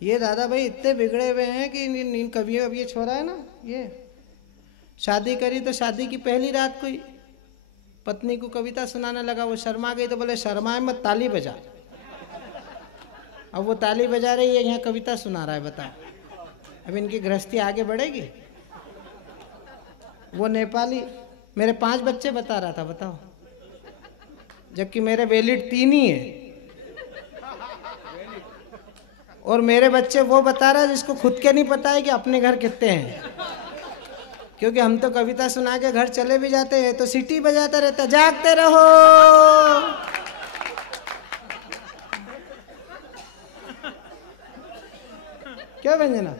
ये दादा भाई इतने बिगड़े हुए हैं कि इन कवियों, अब ये छोरा है ना, ये शादी करी तो शादी की पहली रात को ही पत्नी को कविता सुनाने लगा। वो शर्मा गई तो बोले शर्माए मत, ताली बजा। अब वो ताली बजा रही है, यहाँ कविता सुना रहा है, बताओ अब इनकी गृहस्थी आगे बढ़ेगी। वो नेपाली मेरे 5 बच्चे बता रहा था, बताओ, जबकि मेरे वैलिड 3 ही है। और मेरे बच्चे वो बता रहा है जिसको खुद के नहीं पता है कि अपने घर कितने हैं, क्योंकि हम तो कविता सुना के घर चले भी जाते हैं तो सीटी बजाता रहता, जागते रहो। क्या व्यंजना,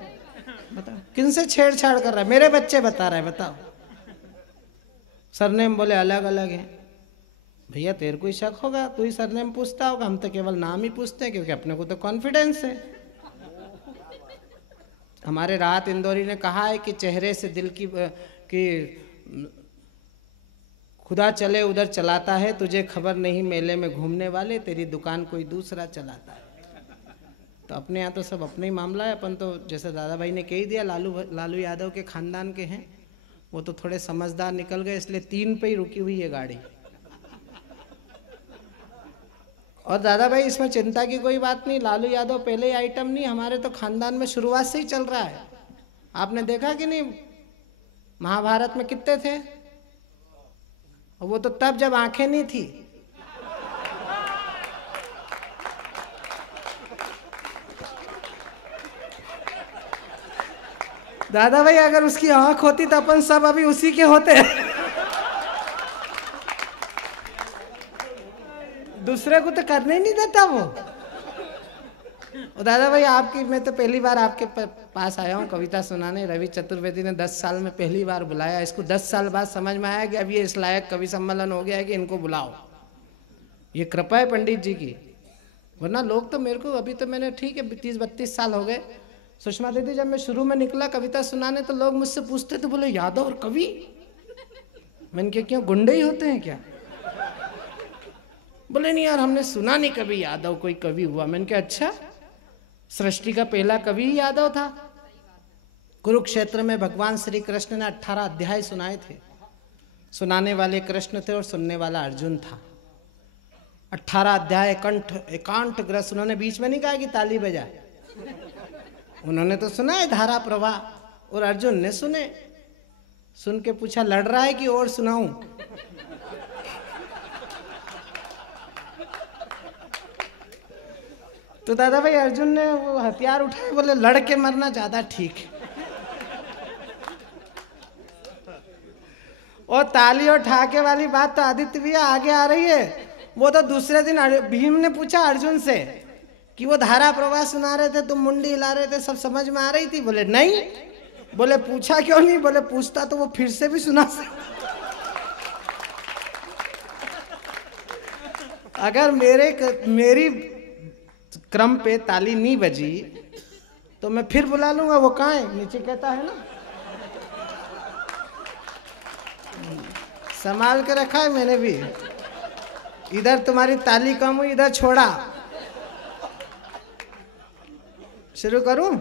बताओ किनसे छेड़छाड़ कर रहा है? मेरे बच्चे बता रहा है, बताओ। सरनेम बोले अलग अलग है। भैया तेरे को ही शक होगा, तू ही सरनेम पूछता होगा, हम तो केवल नाम ही पूछते हैं क्योंकि अपने को तो कॉन्फिडेंस है। हमारे राहत इंदौरी ने कहा है कि चेहरे से दिल की कि खुदा चले उधर चलाता है, तुझे खबर नहीं मेले में घूमने वाले, तेरी दुकान कोई दूसरा चलाता है। तो अपने यहाँ तो सब अपने ही मामला है। अपन तो जैसे दादा भाई ने कह ही दिया, लालू यादव के खानदान के हैं, वो तो थोड़े समझदार निकल गए, इसलिए 3 पे ही रुकी हुई है गाड़ी। और दादा भाई इसमें चिंता की कोई बात नहीं, लालू यादव पहले ही आइटम नहीं, हमारे तो खानदान में शुरुआत से ही चल रहा है। आपने देखा कि नहीं, महाभारत में कितने थे? और वो तो तब जब आंखें नहीं थी। दादा भाई अगर उसकी आंख होती तो अपन सब अभी उसी के होते। दूसरे को तो करने ही नहीं देता वो। और दादा भाई आपकी, मैं तो पहली बार आपके पास आया हूँ कविता सुनाने। रवि चतुर्वेदी ने 10 साल में पहली बार बुलाया। इसको 10 साल बाद समझ में आया कि अब ये इस लायक कवि सम्मेलन हो गया है कि इनको बुलाओ। ये कृपा है पंडित जी की, वरना लोग तो मेरे को, अभी तो मैंने ठीक है 30-32 साल हो गए। सुषमा दीदी जब मैं शुरू में निकला कविता सुनाने तो लोग मुझसे पूछते थे, बोले यादव और कवि? मैंने कहा क्यों, गुंडे ही होते हैं क्या? बोले नहीं यार, हमने सुना नहीं कभी यादव कोई कवि हुआ। मैंने कहा अच्छा, सृष्टि का पहला कवि ही यादव था। कुरुक्षेत्र में भगवान श्री कृष्ण ने 18 अध्याय सुनाए थे। सुनाने वाले कृष्ण थे और सुनने वाला अर्जुन था। 18 अध्याय कंठ एकांत ग्रस्त। उन्होंने बीच में नहीं कहा कि ताली बजाए, उन्होंने तो सुना है धारा प्रवाह, और अर्जुन ने सुने। सुन के पूछा लड़ रहा है कि और सुनाऊं? तो दादा भाई अर्जुन ने वो हथियार उठाए, बोले लड़ के मरना ज्यादा ठीक है। और ताली और ठाके वाली बात तो आदित्य भैया आगे आ रही है। वो तो दूसरे दिन भीम ने पूछा अर्जुन से कि वो धारा प्रवाह सुना रहे थे, तुम मुंडी हिला रहे थे, सब समझ में आ रही थी? बोले नहीं। बोले पूछा क्यों नहीं? बोले पूछता तो वो फिर से भी सुना सकता। अगर मेरी क्रम पे ताली नहीं बजी तो मैं फिर बुला लूंगा। वो कहाँ है? नीचे कहता है ना, संभाल के रखा है मैंने भी। इधर तुम्हारी ताली कम हुई, इधर छोड़ा। शुरू करूं?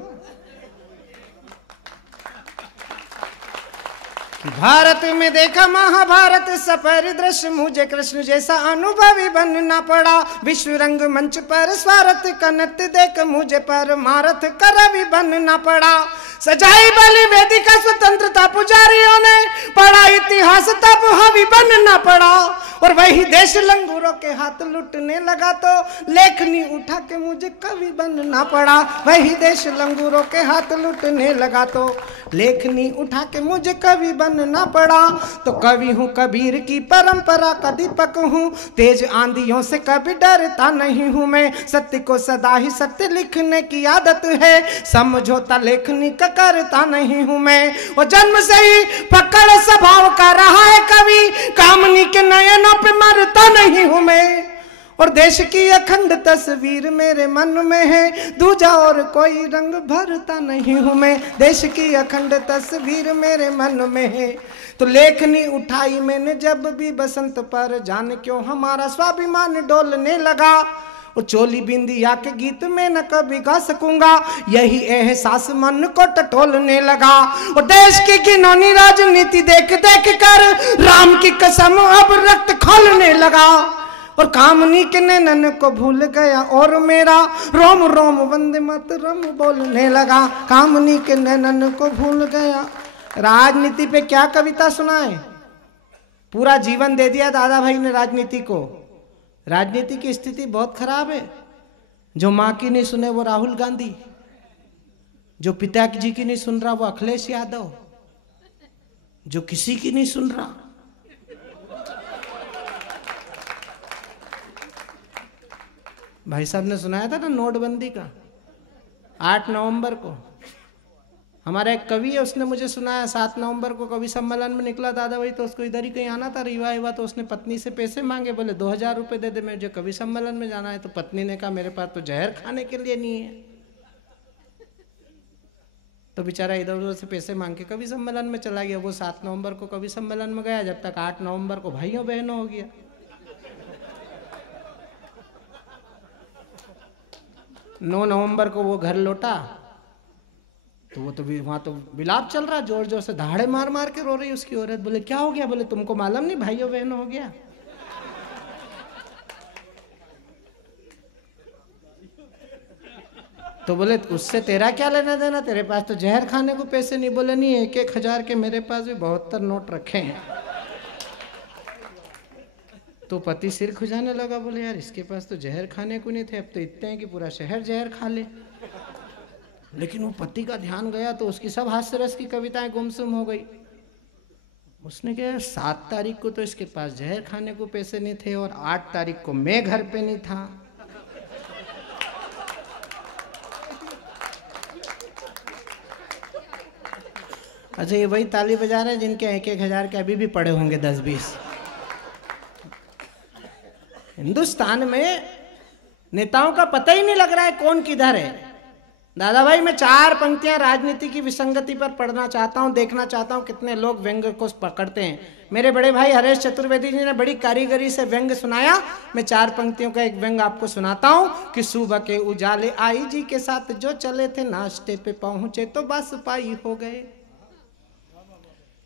भारत में देखा महाभारत सफर दृश्य, मुझे कृष्ण जैसा अनुभवी बनना पड़ा। विश्व रंग मंच पर स्वार्थ का नृत्य देख मुझे परमार्थ का रवि बनना पड़ा। सजाई बलि वेदिका स्वतंत्रता पुजारियों ने, पढ़ा इतिहास तब हावी बनना पड़ा। और वही देश लंगूरों के हाथ लुटने लगा तो लेखनी उठा के मुझे कवि बनना पड़ा। वही देश लंगूरों के हाथ लुटने लगा तो लेखनी उठा के मुझे कवि बनना पड़ा। तो कवि हूँ कबीर की परंपरा का दीपक हूँ, तेज आंधियों से कभी डरता नहीं हूँ मैं। सत्य को सदा ही सत्य लिखने की आदत है, समझौता लेखनी का करता नहीं हूँ मैं। और जन्म से ही पकड़ स्वभाव का रहा है कवि, कामनी के नयनों पे मरता नहीं हूँ मैं। और देश की अखंड तस्वीर मेरे मन में है, दूजा और कोई रंग भरता नहीं हूँ मैं। देश की अखंड तस्वीर मेरे मन में है। तो लेखनी उठाई मैंने जब भी बसंत पर, जाने क्यों हमारा स्वाभिमान डोलने लगा। और चोली बिंदिया के गीत में न कभी गा सकूंगा, यही एहसास मन को टटोलने लगा। और देश की घिनौनी राजनीति देख देख कर राम की कसम अब रक्त खोलने लगा। और कामनी के नैनन को भूल गया और मेरा रोम रोम वंदे मातरम बोलने लगा। कामनी के नैनन को भूल गया। राजनीति पे क्या कविता सुनाए, पूरा जीवन दे दिया दादा भाई ने राजनीति को। राजनीति की स्थिति बहुत खराब है। जो माँ की नहीं सुने वो राहुल गांधी, जो पिताजी की नहीं सुन रहा वो अखिलेश यादव, जो किसी की नहीं सुन रहा। भाई साहब ने सुनाया था ना नोटबंदी का 8 नवंबर को। हमारा एक कवि है, उसने मुझे सुनाया 7 नवंबर को कवि सम्मेलन में निकला दादा भाई, तो उसको इधर ही कहीं आना था, रीवा हुआ, तो उसने पत्नी से पैसे मांगे, बोले 2000 रुपये दे दे, मुझे कवि सम्मेलन में जाना है। तो पत्नी ने कहा मेरे पास तो जहर खाने के लिए नहीं है। तो बेचारा इधर उधर से पैसे मांग के कवि सम्मेलन में चला गया। वो 7 नवंबर को कवि सम्मेलन में गया, जब तक 8 नवंबर को भाइयों बहनों हो गया। 9 नवंबर को वो घर लौटा तो वो तो वहां तो विलाप चल रहा, जोर जोर से दहाड़े मार मार के रो रही उसकी औरत। बोले क्या हो गया? बोले तुमको मालूम नहीं भाइयों बहनों हो गया। तो बोले उससे तेरा क्या लेना देना, तेरे पास तो जहर खाने को पैसे नहीं। बोले नहीं, 1-1 के मेरे पास भी 72 नोट रखे हैं। तो पति सिर खुजाने लगा, बोले यार इसके पास तो जहर खाने को नहीं थे, अब तो इतने हैं कि पूरा शहर जहर खा ले। लेकिन वो पति का ध्यान गया तो उसकी सब हास्य रस की कविताएं गुमसुम हो गई। उसने कहा 7 तारीख को तो इसके पास जहर खाने को पैसे नहीं थे और 8 तारीख को मैं घर पे नहीं था। अच्छा, ये वही ताली बजा रहे हैं जिनके 1-1 के अभी भी पड़े होंगे 10-20। हिंदुस्तान में नेताओं का पता ही नहीं लग रहा है कौन किधर है। दादा भाई मैं 4 पंक्तियां राजनीति की विसंगति पर पढ़ना चाहता हूं, देखना चाहता हूं कितने लोग व्यंग्य को पकड़ते हैं। मेरे बड़े भाई हरेश चतुर्वेदी जी ने बड़ी कारीगरी से व्यंग्य सुनाया। मैं 4 पंक्तियों का एक व्यंग्य आपको सुनाता हूं कि सुबह के उजाले आई जी के साथ जो चले थे, नाश्ते पे पहुंचे तो बस पाई हो गए।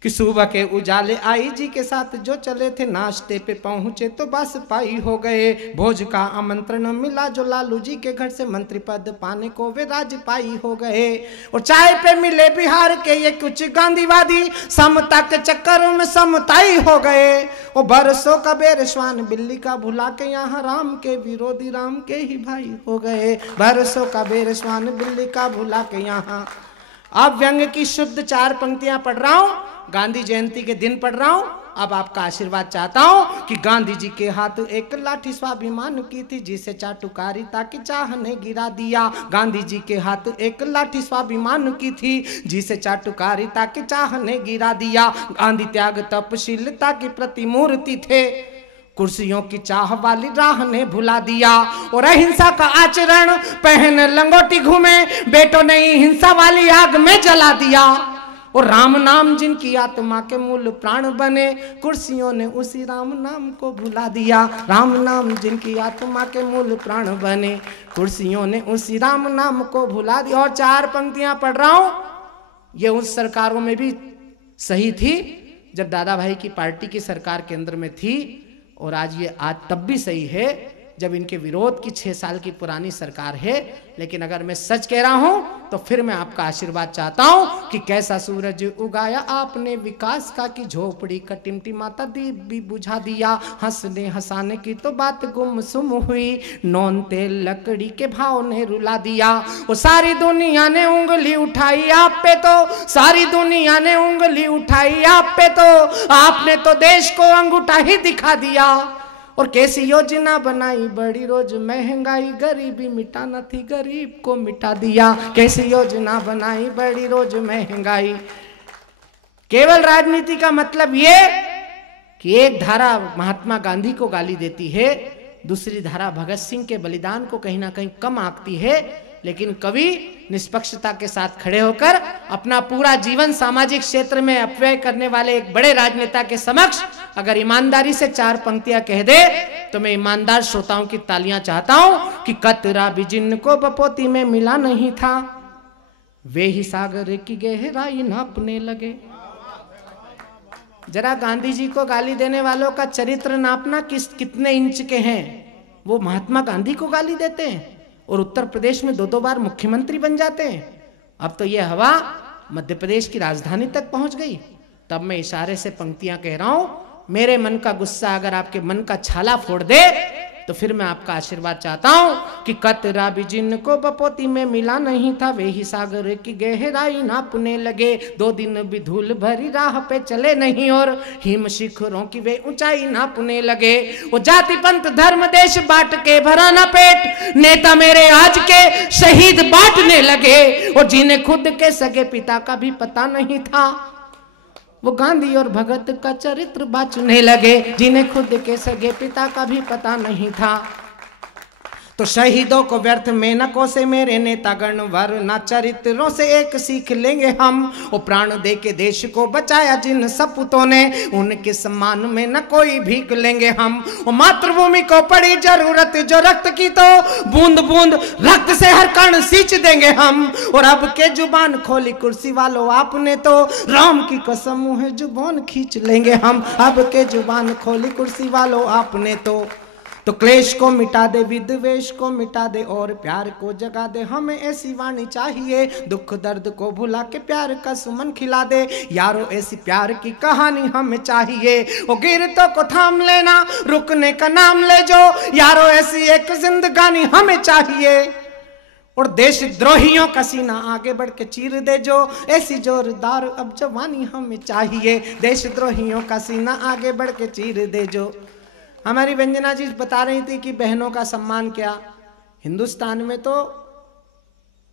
कि सुबह के उजाले आई जी के साथ जो चले थे, नाश्ते पे पहुंचे तो बस पाई हो गए। भोज का आमंत्रण मिला जो लालू जी के घर से, मंत्री पद पाने को वे राजपाई हो गए। और चाय पे मिले बिहार के ये कुछ गांधीवादी, समता के चक्कर में समताई हो गए। और बरसों का बेरश्वान बिल्ली का भुला के यहाँ राम के विरोधी राम के ही भाई हो गए। बरसों का बेरश्वान बिल्ली का भुला के यहाँ। अब व्यंग्य की शुद्ध 4 पंक्तियां पढ़ रहा हूं, गांधी जयंती के दिन पढ़ रहा हूं। अब आपका आशीर्वाद चाहता हूं कि गांधी जी के हाथ एक लाठी स्वाभिमान की थी, जिसे चाटुकारिता की चाह ने गिरा दिया। गांधी जी के हाथ एक लाठी स्वाभिमान की थी, जिसे चाटुकारिता की चाह ने गिरा दिया। गांधी त्याग तपशीलता की प्रतिमूर्ति थे, कुर्सियों की चाह वाली राह ने भुला दिया। और अहिंसा का आचरण पहन लंगोटी घूमे, बेटों ने हिंसा वाली आग में जला दिया। और राम नाम जिनकी आत्मा के मूल प्राण बने, कुर्सियों ने उसी राम नाम को भुला दिया। राम नाम जिनकी आत्मा के मूल प्राण बने, कुर्सियों ने उसी राम नाम को भुला दिया। और 4 पंक्तियां पढ़ रहा हूं, ये उस सरकारों में भी सही थी जब दादा भाई की पार्टी की सरकार केंद्र में थी, और आज ये तब भी सही है जब इनके विरोध की 6 साल की पुरानी सरकार है। लेकिन अगर मैं सच कह रहा हूं तो फिर मैं आपका आशीर्वाद चाहता हूं कि कैसा सूरज उगाया आपने विकास का, कि झोपड़ी का टिमटिमाता दीप भी बुझा दिया। हंसने हंसाने की तो बात गुमसुम हुई, नौन तेल लकड़ी के भाव ने रुला दिया। वो सारी दुनिया ने उंगली उठाई आप पे, तो सारी दुनिया ने उंगली उठाई आप पे, तो आपने तो देश को अंगूठा ही दिखा दिया। और कैसी योजना बनाई बड़ी, रोज महंगाई गरीबी मिटाना थी, गरीब को मिटा दिया। कैसी योजना बनाई बड़ी, रोज महंगाई। केवल राजनीति का मतलब ये कि एक धारा महात्मा गांधी को गाली देती है, दूसरी धारा भगत सिंह के बलिदान को कहीं ना कहीं कम आंकती है। लेकिन कवि निष्पक्षता के साथ खड़े होकर अपना पूरा जीवन सामाजिक क्षेत्र में अपव्यय करने वाले एक बड़े राजनेता के समक्ष अगर ईमानदारी से 4 पंक्तियां कह दे तो मैं ईमानदार श्रोताओं की तालियां चाहता हूं कि कतरा भी जिनको बपोती में मिला नहीं था, वे ही सागर की गहराई नापने लगे। जरा गांधी जी को गाली देने वालों का चरित्र नापना कितने इंच के हैं। वो महात्मा गांधी को गाली देते हैं और उत्तर प्रदेश में 2-2 बार मुख्यमंत्री बन जाते हैं। अब तो ये हवा मध्य प्रदेश की राजधानी तक पहुंच गई। तब मैं इशारे से पंक्तियां कह रहा हूं, मेरे मन का गुस्सा अगर आपके मन का छाला फोड़ दे तो फिर मैं आपका आशीर्वाद चाहता हूं कि कतरा भी जिनको बपोती में मिला नहीं था, वे ही सागर की गहराई नापने लगे। 2 दिन भी धूल भरी राह पे चले नहीं और हिम शिखरों की वे ऊंचाई नापने लगे। वो जाति पंथ धर्म देश बांट के भरा ना पेट, नेता मेरे आज के शहीद बांटने लगे। और जिन्हें खुद के सगे पिता का भी पता नहीं था, वो गांधी और भगत का चरित्र बांचने लगे। जिन्हें खुद के सगे पिता का भी पता नहीं था, तो शहीदों को व्यर्थ मेनकों से मेरे नेतागण वरना चरित्रों से एक सीख लेंगे हम। वो प्राण दे के देश को बचाया जिन सपूतों ने, उनके सम्मान में न कोई भीख लेंगे हम। वो मातृभूमि को पड़ी जरूरत जो रक्त की, तो बूंद बूंद रक्त से हर कण सींच देंगे हम। और अब के जुबान खोली कुर्सी वालों आपने, तो राम की कसम मुँह जुबान खींच लेंगे हम। अब के जुबान खोली कुर्सी वालों आपने, तो क्लेश को मिटा दे, विद्वेष को मिटा दे और प्यार को जगा दे। हमें ऐसी वाणी चाहिए, दुख दर्द को भुला के प्यार का सुमन खिला दे। यारो ऐसी प्यार की कहानी हमें चाहिए, वो गिरतों को थाम लेना, रुकने का नाम ले जो। यारो ऐसी एक जिंदगानी हमें चाहिए, और देशद्रोहियों का सीना आगे बढ़ के चीर दे जो। ऐसी जोरदार अब जवानी हमें चाहिए, देशद्रोहियों का सीना आगे बढ़ के चीर दे जो। हमारी व्यंजना जी बता रही थी कि बहनों का सम्मान क्या। हिंदुस्तान में तो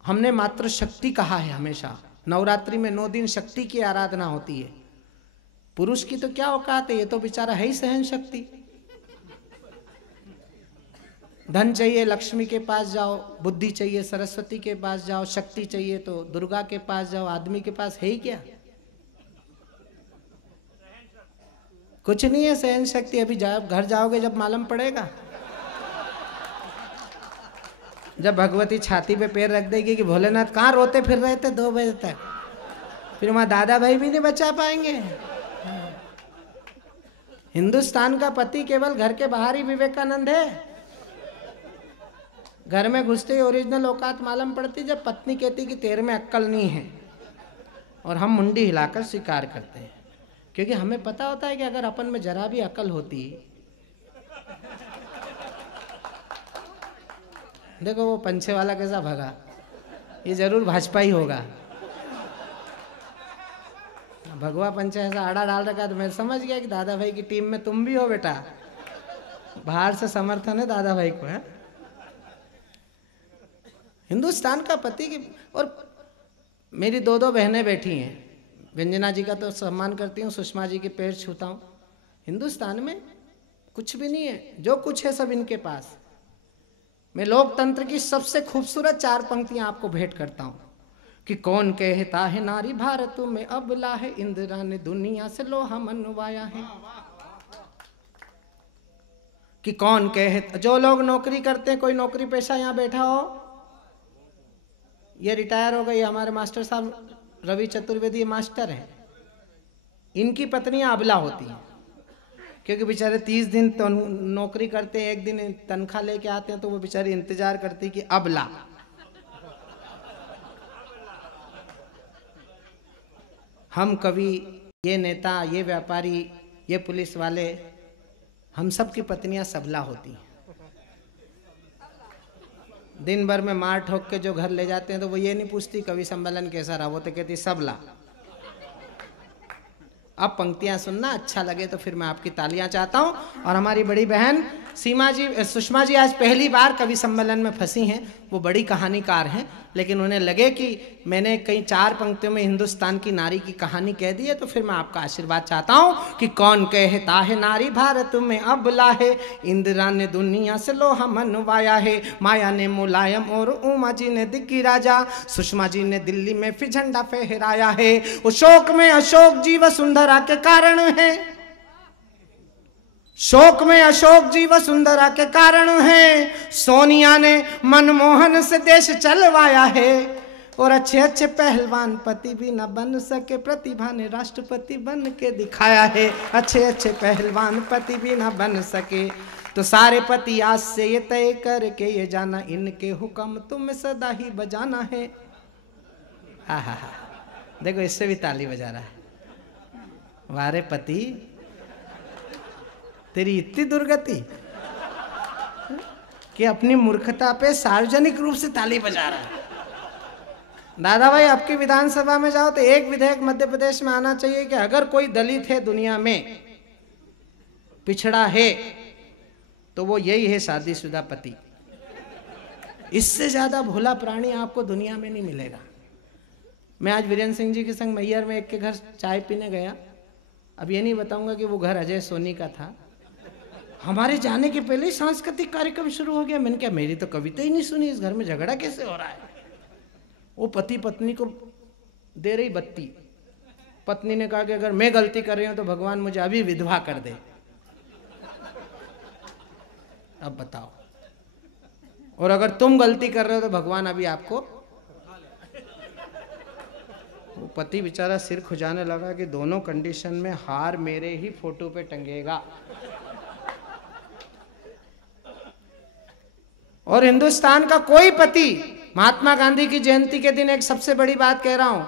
हमने मात्र शक्ति कहा है हमेशा। नवरात्रि में 9 दिन शक्ति की आराधना होती है। पुरुष की तो क्या औकात है, ये तो बेचारा है ही सहन शक्ति। धन चाहिए लक्ष्मी के पास जाओ, बुद्धि चाहिए सरस्वती के पास जाओ, शक्ति चाहिए तो दुर्गा के पास जाओ। आदमी के पास है ही क्या? कुछ नहीं है सहन शक्ति। अभी घर जाओगे जब मालूम पड़ेगा, जब भगवती छाती पे पैर रख देगी कि भोलेनाथ कहाँ रोते फिर रहे थे 2 बजे तक, फिर वहां दादा भाई भी नहीं बचा पाएंगे। हिंदुस्तान का पति केवल घर के बाहर ही विवेकानंद है। घर में घुसते ही ओरिजिनल औकात मालूम पड़ती जब पत्नी कहती कि तेरे में अक्ल नहीं है, और हम मुंडी हिलाकर स्वीकार करते हैं, क्योंकि हमें पता होता है कि अगर अपन में जरा भी अकल होती। देखो वो पंछे वाला कैसा भगा, ये जरूर भाजपा ही होगा। भगवा पंछे ऐसा आड़ा डाल रखा तो मैं समझ गया कि दादा भाई की टीम में तुम भी हो बेटा। बाहर से समर्थन है दादा भाई को है। हिंदुस्तान का पति की, और मेरी 2 बहनें बैठी हैं। व्यंजना जी का तो सम्मान करती हूँ, सुषमा जी के पैर छूता हूँ। हिंदुस्तान में कुछ भी नहीं है, जो कुछ है सब इनके पास। मैं लोकतंत्र की सबसे खूबसूरत 4 पंक्तियां आपको भेंट करता हूँ कि कौन कहता है नारी भारत में अबला है, इंदिरा ने दुनिया से लोहा मनवाया है। कि कौन कहता, जो लोग नौकरी करते हैं, कोई नौकरी पेशा यहाँ बैठा हो, ये रिटायर हो गई हमारे मास्टर साहब रवि चतुर्वेदी मास्टर हैं, इनकी पत्नियां अबला होती हैं, क्योंकि बेचारे 30 दिन तो नौकरी करते हैं, 1 दिन तनख्वाह लेके आते हैं, तो वो बेचारी इंतजार करती कि अबला। हम कवि, ये नेता, ये व्यापारी, ये पुलिस वाले, हम सब की पत्नियां सबला होती हैं। दिन भर में मार ठोक के जो घर ले जाते हैं तो वो ये नहीं पूछती कवि सम्मेलन कैसा रहा, वो तो कहती सबला। अब पंक्तियां सुनना, अच्छा लगे तो फिर मैं आपकी तालियां चाहता हूं। और हमारी बड़ी बहन सुषमा जी आज पहली बार कवि सम्मेलन में फंसी हैं। वो बड़ी कहानीकार हैं, लेकिन उन्हें लगे कि मैंने कई 4 पंक्तियों में हिंदुस्तान की नारी की कहानी कह दी है, तो फिर मैं आपका आशीर्वाद चाहता हूं कि कौन कहता है नारी भारत में अबला है, इंदिरा ने दुनिया से लोहा मनवाया है, माया ने मुलायम और उमा जी ने दिग्गी राजा, सुषमा जी ने दिल्ली में फिर झंडा फहराया है। अशोक में अशोक जी वसुंधरा के कारण है, शोक में अशोक जी वसुंधरा के कारण है, सोनिया ने मनमोहन से देश चलवाया है, और अच्छे अच्छे पहलवान पति भी न बन सके, प्रतिभा ने राष्ट्रपति बन के दिखाया है। अच्छे अच्छे पहलवान पति भी न बन सके, तो सारे पति आज से ये तय करके ये जाना, इनके हुक्म तुम्हें सदा ही बजाना है। आहा, देखो इससे भी ताली बजा रहा है। वारे पति, तेरी इतनी दुर्गति कि अपनी मूर्खता पे सार्वजनिक रूप से ताली बजा रहा है। दादा भाई, आपकी विधानसभा में जाओ तो एक विधेयक मध्य प्रदेश में आना चाहिए कि अगर कोई दलित है दुनिया में, पिछड़ा है, तो वो यही है शादीशुदा पति। इससे ज्यादा भोला प्राणी आपको दुनिया में नहीं मिलेगा। मैं आज वीरेंद्र सिंह जी के संग मैयर में एक के घर चाय पीने गया। अब ये नहीं बताऊंगा कि वो घर अजय सोनी का था। हमारे जाने के पहले ही सांस्कृतिक कार्यक्रम शुरू हो गया। मैंने कहा मेरी तो कविता ही नहीं सुनी, इस घर में झगड़ा कैसे हो रहा है। वो पति पत्नी को दे रही बत्ती। पत्नी ने कहा कि अगर मैं गलती कर रही हूं तो भगवान मुझे अभी विधवा कर दे। अब बताओ, और अगर तुम गलती कर रहे हो तो भगवान अभी आपको। वो पति बेचारा सिर खुजाने लगा कि दोनों कंडीशन में हार मेरे ही फोटो पे टंगेगा। और हिंदुस्तान का कोई पति, महात्मा गांधी की जयंती के दिन एक सबसे बड़ी बात कह रहा हूं,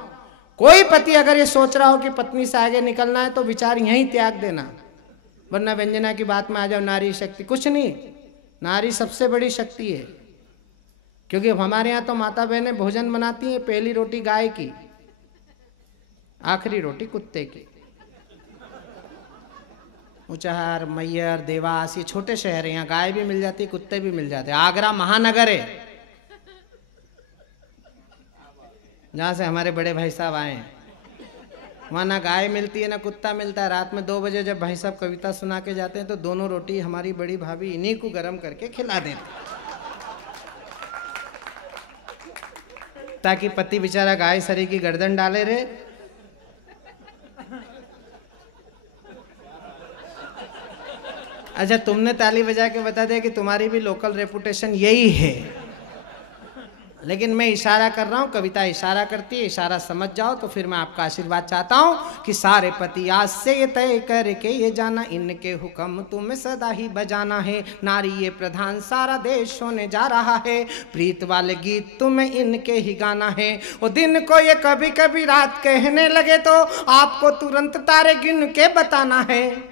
कोई पति अगर ये सोच रहा हो कि पत्नी से आगे निकलना है तो विचार यहीं त्याग देना, वरना व्यंजना की बात में आ जाओ नारी शक्ति। कुछ नहीं, नारी सबसे बड़ी शक्ति है। क्योंकि हमारे यहाँ तो माता बहनें भोजन बनाती हैं, पहली रोटी गाय की, आखिरी रोटी कुत्ते की। ऊंचाहार, मैयर, देवास, ये छोटे शहर हैं, यहाँ गाय भी मिल जाती है, कुत्ते भी मिल जाते हैं। आगरा महानगर है जहाँ से हमारे बड़े भाई साहब आए हैं, वहाँ ना गाय मिलती है ना कुत्ता मिलता है। रात में 2 बजे जब भाई साहब कविता सुना के जाते हैं तो दोनों रोटी हमारी बड़ी भाभी इन्हीं को गर्म करके खिला देती, ताकि पति बेचारा गाय सरी की गर्दन डाले रहे। अच्छा, तुमने ताली बजा के बता दिया कि तुम्हारी भी लोकल रेपुटेशन यही है, लेकिन मैं इशारा कर रहा हूं, कविता इशारा करती है, इशारा समझ जाओ तो फिर मैं आपका आशीर्वाद चाहता हूं कि सारे पति आज से ये तय करके ये जाना, इनके हुक्म तुम्हें सदा ही बजाना है। नारी ये प्रधान सारा देश होने जा रहा है, प्रीत वाले गीत तुम्हें इनके ही गाना है। और दिन को ये कभी कभी रात कहने लगे तो आपको तुरंत तारे गिन के बताना है।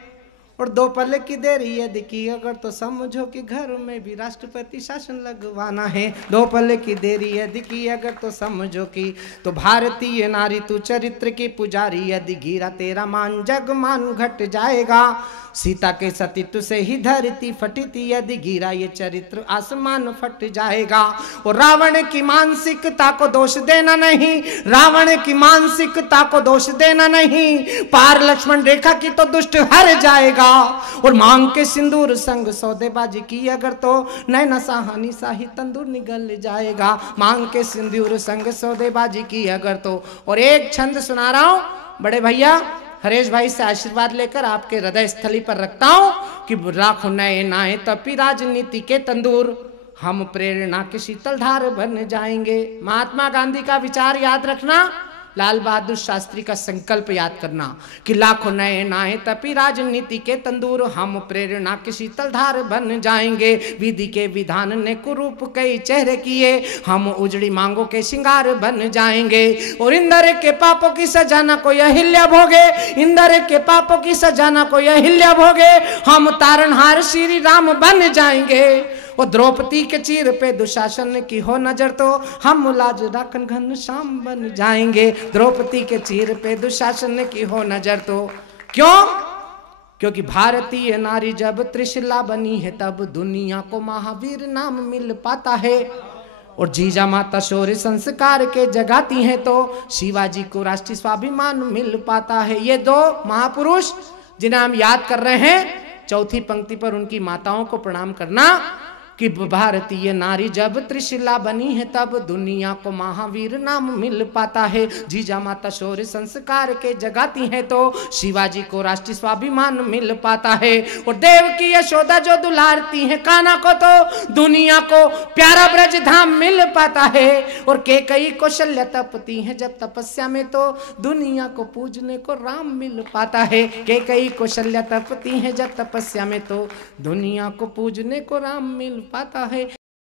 और 2 पल की देरी यदि की अगर तो समझो कि घर में भी राष्ट्रपति शासन लगवाना है। 2 पल की देरी यदि की अगर तो समझो कि, तो भारतीय नारी तू चरित्र की पुजारी, यदि गिरा तेरा मान जग मान घट जाएगा। सीता के सतीत्व से ही धरती फटी थी, यदि गिरा ये चरित्र आसमान फट जाएगा। और रावण की मानसिकता को दोष देना नहीं, रावण की मानसिकता को दोष देना नहीं, पार लक्ष्मण रेखा की तो दुष्ट हर जाएगा। और मांग के सिंदूर संग सौदेबाजी की अगर तो नैना साहनी शाही तंदूर निगल जाएगा। मांग के सिंदूर संग सौदेबाजी की अगर तो। और एक छंद सुना रहा हूं, बड़े भैया हरेश भाई से आशीर्वाद लेकर आपके हृदय स्थली पर रखता हूं कि लाखों नए नाए तपी राजनीति के तंदूर, हम प्रेरणा के शीतल धार बन जाएंगे। महात्मा गांधी का विचार याद रखना, लाल बहादुर शास्त्री का संकल्प याद करना कि लाखों नए नाए तपी राजनीति के तंदूर, हम प्रेरणा के शीतल धार बन जाएंगे। विधि के विधान ने कुरूप कई चेहरे किए, हम उजड़ी मांगों के श्रृंगार बन जाएंगे। और इंद्र के पापों की सजा न कोई अहिल्या भोगे, इंद्र के पापों की सजा न कोई अहिल्या भोगे, हम तारणहार श्री राम बन जाएंगे। और द्रौपदी के चीर पे दुशासन की हो नजर तो हम लाज राखन घनश्याम बन जाएंगे। द्रौपदी के चीर पे दुशासन की हो नजर तो क्यों? क्योंकि भारतीय नारी जब त्रिशिला बनी है तब दुनिया को महावीर नाम मिल पाता है। और जीजा माता शौर्य संस्कार के जगाती हैं तो शिवाजी को राष्ट्रीय स्वाभिमान मिल पाता है। ये 2 महापुरुष जिन्हें हम याद कर रहे हैं, चौथी पंक्ति पर उनकी माताओं को प्रणाम करना, कि भारतीय नारी जब त्रिशिला बनी है तब दुनिया को महावीर नाम मिल पाता है। जीजा माता शौर्य संस्कार के जगाती हैं तो शिवाजी को राष्ट्रीय स्वाभिमान मिल पाता है। और देव की यशोदा जो दुलारती है कान्हा को तो दुनिया को प्यारा ब्रज धाम मिल पाता है। और केकई कौशल्य तपती है जब तपस्या में तो दुनिया को पूजने को राम मिल पाता है। केकई कौशल्य तपती है जब तपस्या में तो दुनिया को पूजने को राम मिल पाता है।